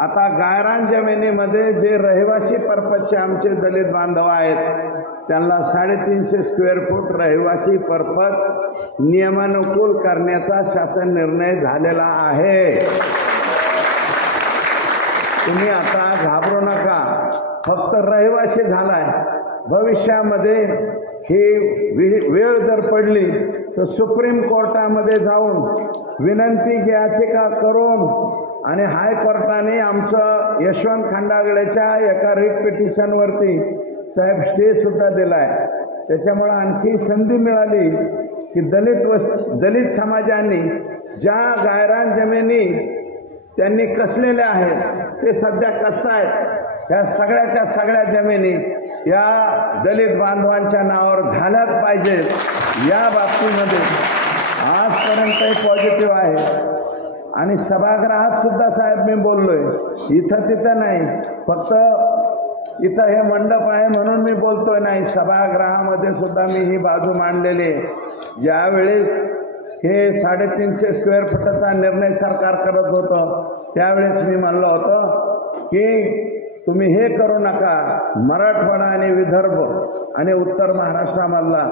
आता गायरान जमिनीमध्ये जे रहिवासी पर्पजचे आमचे दलित बांधव आहेत त्यांना 350 स्क्वेअर फूट रहिवासी पर्पज नियमानुकूल करण्याचा शासन निर्णय झालेला आहे. तुम्ही आता घाबरू नका, फक्त रहिवासी झालाय. भविष्यामध्ये ही वेळ जर पडली तर सुप्रीम कोर्टामध्ये जाऊन विनंती याचिका करून आणि हायकोर्टाने आमचं यशवंत खंडागळेच्या एका रिट पिटिशनवरती साहेब स्टेसुद्धा दिला आहे. त्याच्यामुळं आणखी संधी मिळाली की दलित समाजाने ज्या गायरान जमिनी त्यांनी कसलेल्या आहेत ते सध्या कसतायत, ह्या सगळ्या जमिनी या दलित बांधवांच्या नावावर झाल्याच पाहिजेत. या बाबतीमध्ये आजपर्यंत पॉझिटिव्ह आहे. आणि सभागृहात सुद्धा साहेब मी बोललोय, इथं तिथं नाही, फक्त इथं हे मंडप आहे म्हणून मी बोलतोय नाही, सभागृहामध्ये सुद्धा मी ही बाजू मांडलेली आहे. ज्यावेळेस हे 350 स्क्वेअर फुटाचा निर्णय सरकार करत होतं त्यावेळेस मी म्हणलं होतं की तुम्ही हे करू नका. मराठवाडा आणि विदर्भ आणि उत्तर महाराष्ट्रामधला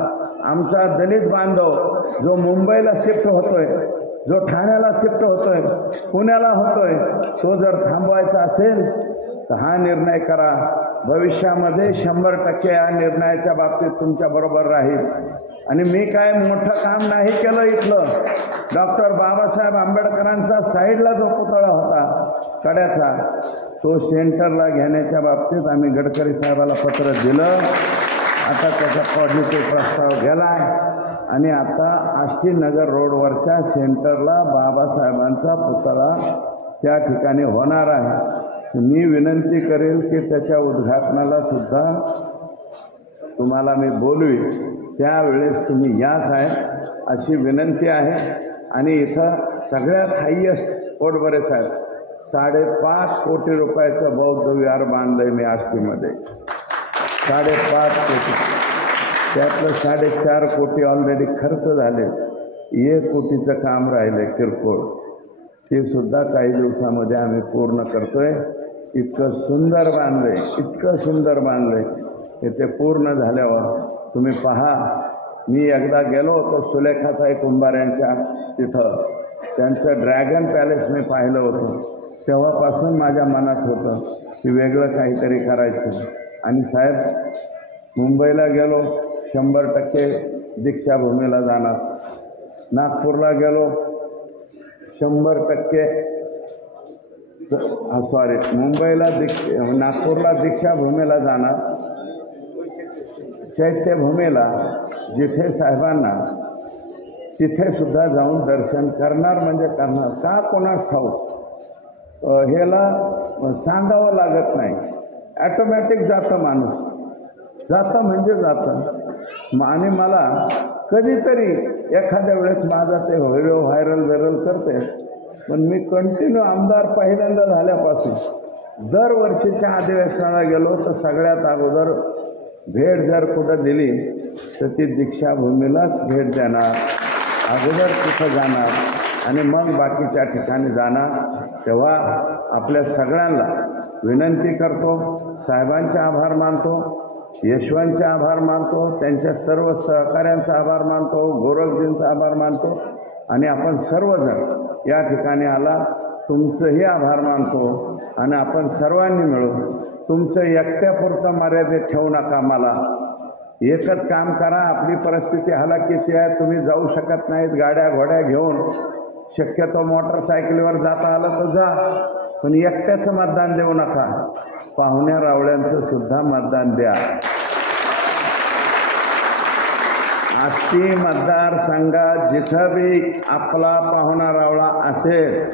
आमचा दलित बांधव जो मुंबईला शिफ्ट होतोय, जो ठाण्याला शिफ्ट होतोय, पुण्याला होतोय, तो जर थांबवायचा असेल तर हा निर्णय करा. भविष्यामध्ये 100% या निर्णयाच्या बाबतीत तुमच्या बरोबर राहील. आणि मी काय मोठं काम नाही केलं. इथलं डॉक्टर बाबासाहेब आंबेडकरांचा साईडला जो पुतळा होता कड्याचा, तो सेंटरला घेण्याच्या बाबतीत आम्ही गडकरी साहेबाला पत्र दिलं. आता त्याचा पॉझिटिव्ह प्रस्ताव गेला आणि आता आष्टीनगर रोडवरच्या सेंटरला बाबासाहेबांचा पुतळा त्या ठिकाणी होणार आहे. मी विनंती करेल की त्याच्या उद्घाटनाला सुद्धा तुम्हाला मी बोलवी, त्यावेळेस तुम्ही या साहेब अशी विनंती आहे. आणि इथं सगळ्यात हायेस्ट पोटभरे साहेब 5.5 कोटी रुपयाचं बौद्ध विहार बांधलंय मी आष्टीमध्ये. 5.5 कोटी, त्यातलं 4.5 कोटी ऑलरेडी खर्च झाले. 1 कोटीचं काम राहिले किरकोळ, ते सुद्धा काही दिवसामध्ये आम्ही पूर्ण करतोय. इतकं सुंदर बांधलंय, इतकं सुंदर बांधलंय की ते पूर्ण झाल्यावर तुम्ही पहा. मी एकदा गेलो होतो सुलेखाताई कुंभारांच्या तिथं, त्यांचं ड्रॅगन पॅलेस मी पाहिलं होतं. तेव्हापासून माझ्या मनात होतं की वेगळं काहीतरी करायचं. आणि साहेब मुंबईला गेलो 100% दीक्षाभूमीला जाणार. नागपूरला गेलो 100% मुंबईला नागपूरला दीक्षाभूमीला जाणार. चैत्यभूमीला जिथे साहेबांना तिथे सुद्धा जाऊन दर्शन करणार म्हणजे करणार. का कोणास ठाऊक, ह्याला सांगावं लागत नाही, ॲटोमॅटिक जातं माणूस, जातं म्हणजे जातं. आणि मला कधीतरी एखाद्या वेळेस माझा ते व्हिडिओ व्हायरल करते, पण मी कंटिन्यू आमदार पहिल्यांदा झाल्यापासून दरवर्षीच्या अधिवेशनाला गेलो तर सगळ्यात अगोदर भेट जर कुठं दिली तर ती दीक्षाभूमीलाच भेट देणार, अगोदर तिथं जाणार आणि मग बाकीच्या ठिकाणी जाणार. तेव्हा आपल्या सगळ्यांना विनंती करतो, साहेबांचे आभार मानतो, यशवंतचे आभार मानतो, त्यांच्या सर्व सहकाऱ्यांचा आभार मानतो, गोरखजींचा आभार मानतो आणि आपण सर्वजण या ठिकाणी आला तुमचंही आभार मानतो आणि आपण सर्वांनी मिळून तुमचं एकट्यापुरतं मर्यादित ठेवू नका. मला एकच काम करा, आपली परिस्थिती हलाखीची आहे, तुम्ही जाऊ शकत नाहीत गाड्या घोड्या घेऊन, शक्यतो मोटरसायकलीवर जाता आलं तर जा, पण एकट्याचं मतदान देऊ नका, पाहुण्या रावळ्यांचं सुद्धा मतदान द्या. आष्टी मतदारसंघात जिथं बी आपला पाहुणा रावळा असेल,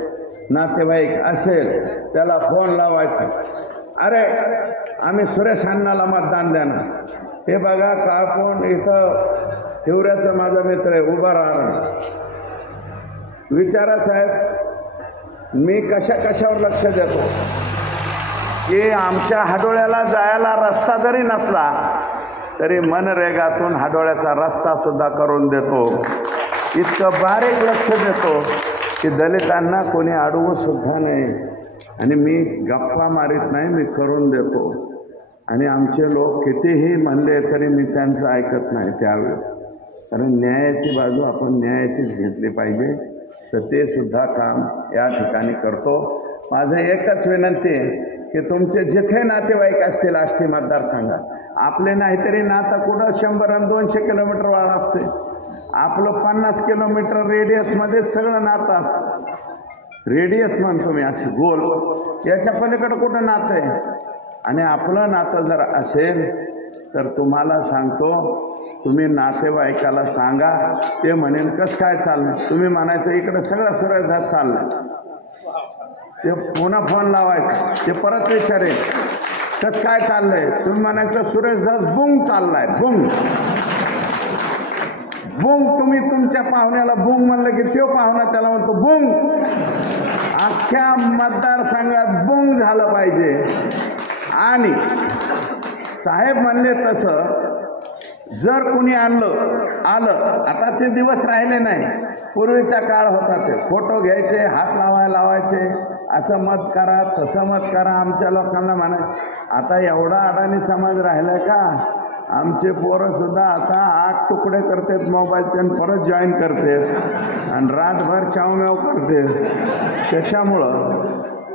नातेवाईक असेल, त्याला फोन लावायचा, अरे आम्ही सुरेश अण्णाला मतदान देणार. हे बघा का कोण इथं हिवऱ्याचं माझा मित्र आहे, उभा राहणार, विचारा साहेब, मी कशावर लक्ष देतो की आमच्या हाडोळ्याला जायला रस्ता जरी नसला तरी मनरेगातून हाडोळ्याचा रस्ता सुद्धा करून देतो. इतकं बारीक लक्ष देतो की दलितांना कोणी अडवू सुद्धा नाही आणि मी गप्पा मारीत नाही, मी करून देतो. आणि आमचे लोक कितीही म्हणले तरी मी त्यांचं ऐकत नाही त्यावेळी, कारण न्यायाची बाजू आपण न्यायाचीच घेतली पाहिजे. तर ते सुद्धा काम या ठिकाणी करतो. माझं एकच विनंती आहे की तुमचे जिथे नातेवाईक असतील आष्टी मतदारसंघात, आपले नाहीतरी नातं कुठं 100 आणि 200 किलोमीटर वाढ असते, आपलं 50 किलोमीटर रेडियसमध्येच सगळं नातं असतं. रेडियस म्हणतो मी अशी गोल, याच्या पलीकडं कुठं नातं आहे. आणि आपलं नातं जर असेल तर तुम्हाला सांगतो, तुम्ही नातेवाईकाला सांगा, ते म्हणेन कसं काय चाललं, तुम्ही म्हणायचं इकडं सगळं सुरेशदास चाललं, ते पुन्हा फोन लावायचं, ते परत विचारेल कसं काय चाललंय, तुम्ही म्हणायचं सुरेशदास बुंग चाललाय, बुंग बुंग. तुम्ही तुमच्या पाहुण्याला बुंग म्हणलं की तो पाहुणा त्याला म्हणतो बुंग. अख्ख्या मतदारसंघात बुंग झालं पाहिजे. आणि साहेब म्हणले तसं जर कुणी आलं, आता ते दिवस राहिले नाही, पूर्वीचा काळ होता, ते फोटो घ्यायचे, हात लावायचे, असं मत करा, तसं मत करा, आमच्या लोकांना म्हणा. आता एवढा अडाणी समाज राहिलाय का? आमचे पोरं सुद्धा आता 8 तुकडे करतात मोबाईलचे आणि परत जॉईन करतात आणि रातभर चावम्याव करतात. त्याच्यामुळं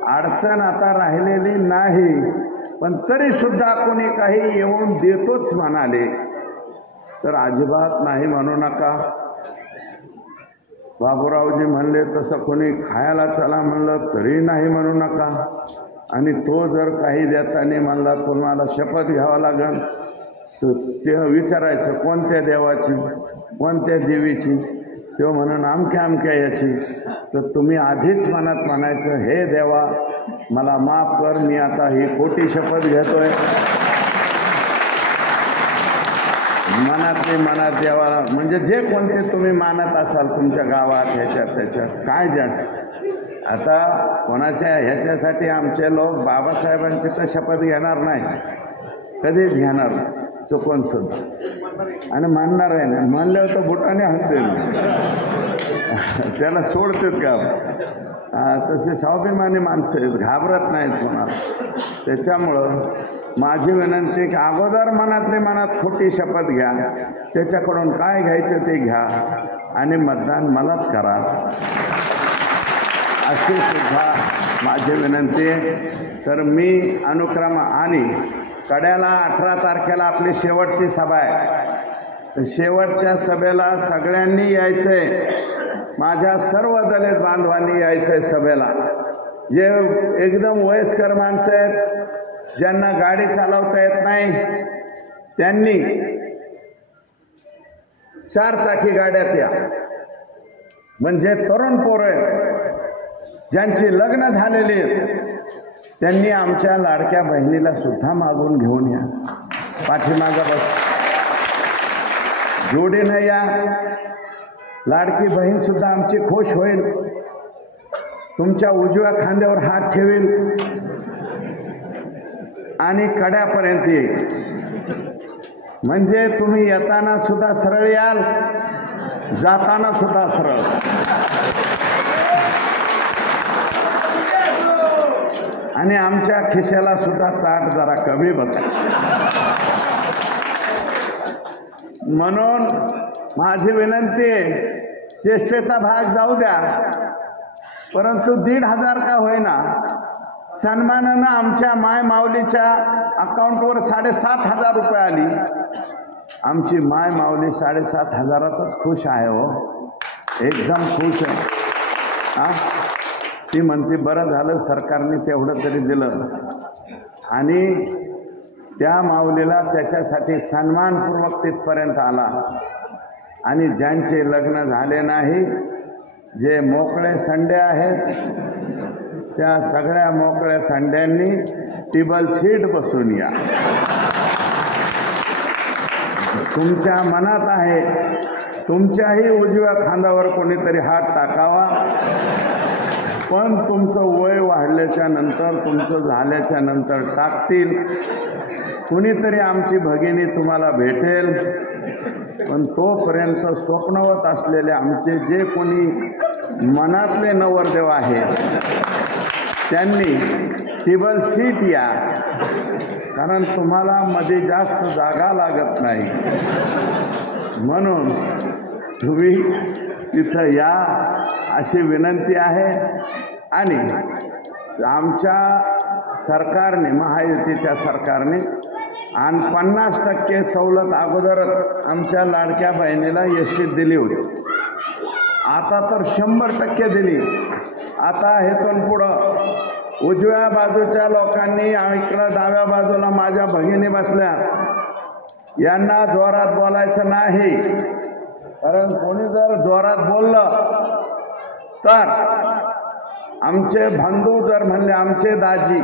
अडचण आता राहिलेली नाही. पण तरीसुद्धा कोणी काही येऊन देतोच म्हणाले तर अजिबात नाही म्हणू नका. बाबूरावजी म्हणले तसं कोणी खायला चला म्हणलं तरी नाही म्हणू नका. आणि तो जर काही देताना म्हणला तुम्हाला शपथ घ्यावा लागेल तर ते विचारायचं कोणत्या देवाची, कोणत्या देवीची, तो म्हणून अमक्या याची. तर तुम्ही आधीच मनात म्हणायचं, हे देवा मला माफ कर, मी आता ही खोटी शपथ घेतोय. मनात देवाला म्हणजे जे कोणते तुम्ही मानत असाल तुमच्या गावात ह्याच्यात काय जण. आता कोणाच्या ह्याच्यासाठी आमचे लोक बाबासाहेबांची तर शपथ घेणार नाही, कधीच घेणार चुकून सुद्धा. आणि मानणार आहे ना, मानल्यावर तर बुटाने हसते, त्याला सोडतात का. तसे स्वाभिमानी माणसं आहेत, घाबरत नाहीत कोणाला. त्याच्यामुळं माझी विनंती की अगोदर मनात खोटी शपथ घ्या, त्याच्याकडून काय घ्यायचं ते घ्या आणि मतदान मलाच करा, अशी सुद्धा माझी विनंती आहे. तर मी अनुक्रम आणि कड्याला 18 तारखेला आपली शेवटची सभा आहे. शेवटच्या सभेला सगळ्यांनी यायचंय, माझ्या सर्व दलित बांधवांनी यायचंय सभेला. जे एकदम वयस्कर माणसं आहेत, ज्यांना गाडी चालवता येत नाही, त्यांनी 4 चाकी गाड्यात या. म्हणजे तरुण पोरं ज्यांची लग्न झालेली आहेत त्यांनी आमच्या लाडक्या बहिणीला सुद्धा मागून घेऊन या, पाठीमागं बस. जोडीनं या. लाडकी बहीण सुद्धा आमची खुश होईल, तुमच्या उजव्या खांद्यावर हात ठेवेल आणि कड्यापर्यंत येईल. म्हणजे तुम्ही येताना सुद्धा सरळ याल, जाताना सुद्धा सरळ. आणि आमच्या खिशाला सुद्धा ताट जरा कमी बसेल. म्हणून माझी विनंती आहे, चेष्टेचा भाग जाऊ द्या, परंतु 1,500 का होईना सन्मानानं आमच्या माय माऊलीच्या अकाउंटवर 7,500 रुपये आली. आमची माय माऊली 7,500तच खुश आहे हो, एकदम खुश आहे. हा, ती म्हणते बरं झालं सरकारने तेवढं तरी दिलं. आणि त्या माऊलीला त्याच्यासाठी सन्मानपूर्वक तिथपर्यंत आला. आणि ज्यांचे लग्न झाले नाही, जे मोकळे संडे आहेत, त्या सगळ्या मोकळ्या संड्यांनी टेबल सीट बसून या. तुमच्या मनात आहे, तुमच्याही उजव्या खांद्यावर कोणीतरी हात टाकावा. पण तुमचं वय वाढल्याच्या नंतर, तुमचं झाल्याच्या नंतर टाकतील. कुणीतरी आमची भगिनी तुम्हाला भेटेल, पण तोपर्यंत स्वप्नवत असलेले आमचे जे कोणी मनातले नवरदेव आहेत त्यांनी टेबल सीट या. कारण तुम्हाला मध्ये जास्त जागा लागत नाही, म्हणून तुम्ही तिथं या अशी विनंती आहे. आणि आमच्या सरकारने, महायुतीच्या सरकारने आणि 50% सवलत अगोदरच आमच्या लाडक्या बहिणीला एसटीत दिली होती. आता तर 100% दिली. आता हेतून पुढं उजव्या बाजूच्या लोकांनी, इकडं डाव्या बाजूला माझ्या भगिनी बसल्या, यांना जोरात बोलायचं नाही. कारण कोणी जर जोरात बोललं तर आमचे बंधू जर म्हणले, आमचे दाजी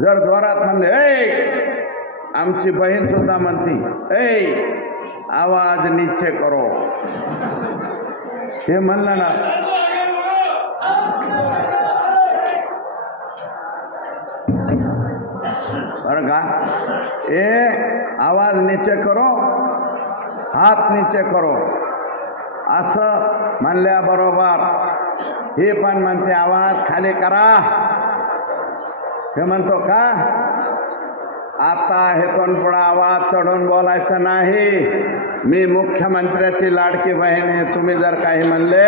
जर जोरात म्हणले, ए, आमची बहीण सुद्धा म्हणती, ए, आवाज नीचे करो, हे म्हणलं ना, बरं का, ए, आवाज नीचे करो, हात नीचे करो, असं म्हणल्याबरोबर हे पण म्हणते आवाज खाली करा. हे म्हणतो का, आता हेतून पुढे आवाज चढून बोलायचं नाही. मी मुख्यमंत्र्याची लाडकी बहीण आहे. तुम्ही जर काही म्हणले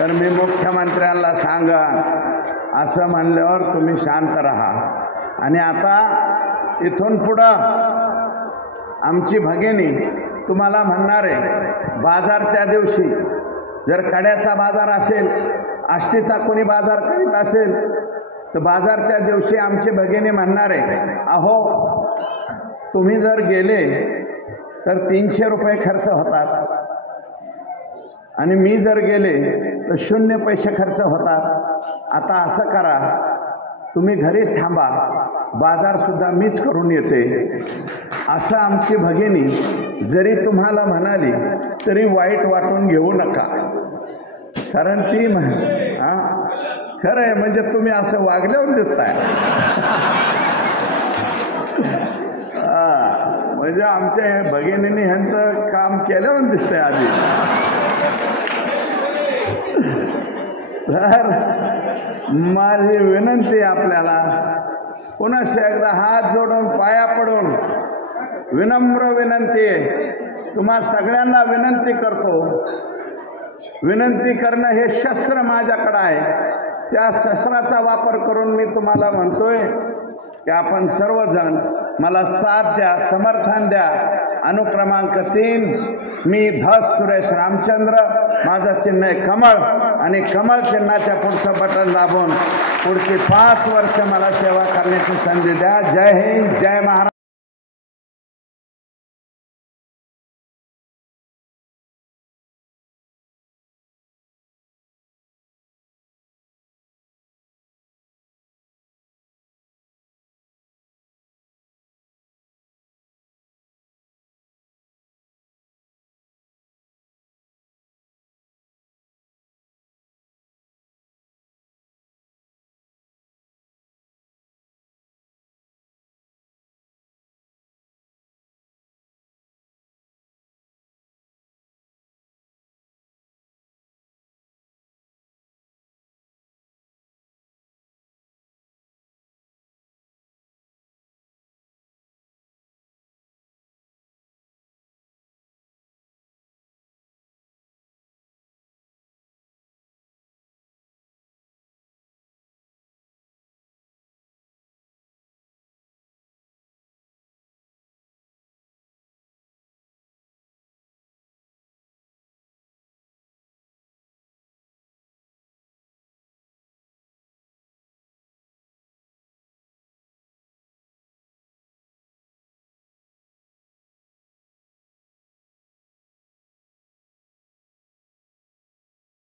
तर मी मुख्यमंत्र्यांना सांगा. असं म्हणल्यावर तुम्ही शांत राहा. आणि आता इथून पुढं आमची भगिनी तुम्हाला म्हणणार आहे, बाजारच्या दिवशी जर कड्याचा बाजार असेल, आष्टीचा कोणी बाजार करीत असेल, तर बाजारच्या दिवशी आमची भगिनी म्हणणार आहे, अहो तुम्ही जर गेले तर 300 रुपये खर्च होतात, आणि मी जर गेले तर 0 पैसे खर्च होतात. आता असं करा, तुम्ही घरीच थांबा, बाजारसुद्धा मीच करून येते. असं आमची भगिनी जरी तुम्हाला म्हणाली तरी वाईट वाटून घेऊ नका. कारण ती खरं आहे, म्हणजे तुम्ही असं वागल्यावर दिसताय. म्हणजे आमच्या भगिनींनी ह्यांचं काम केल्यावर दिसतंय आधी. तर माझी विनंती आपल्याला, पुन्हा एकदा हात जोडून पाया पडून विनम्र विनंती आहे, तुम्हा सगळ्यांना विनंती करतो. विनंती करणं हे शस्त्र माझ्याकडे आहे. त्या शस्त्राचा वापर करून मी तुम्हाला म्हणतोय की आपण सर्वजण मला साथ द्या, समर्थन द्या. अनुक्रमांक 3, मी धस सुरेश रामचंद्र, माझं चिन्ह आहे कमळ, आणि कमळ चिन्हाच्या पुढचं बटन दाबून पुढची 5 वर्ष मला सेवा करण्याची संधी द्या. जय हिंद, जय महाराष्ट्र.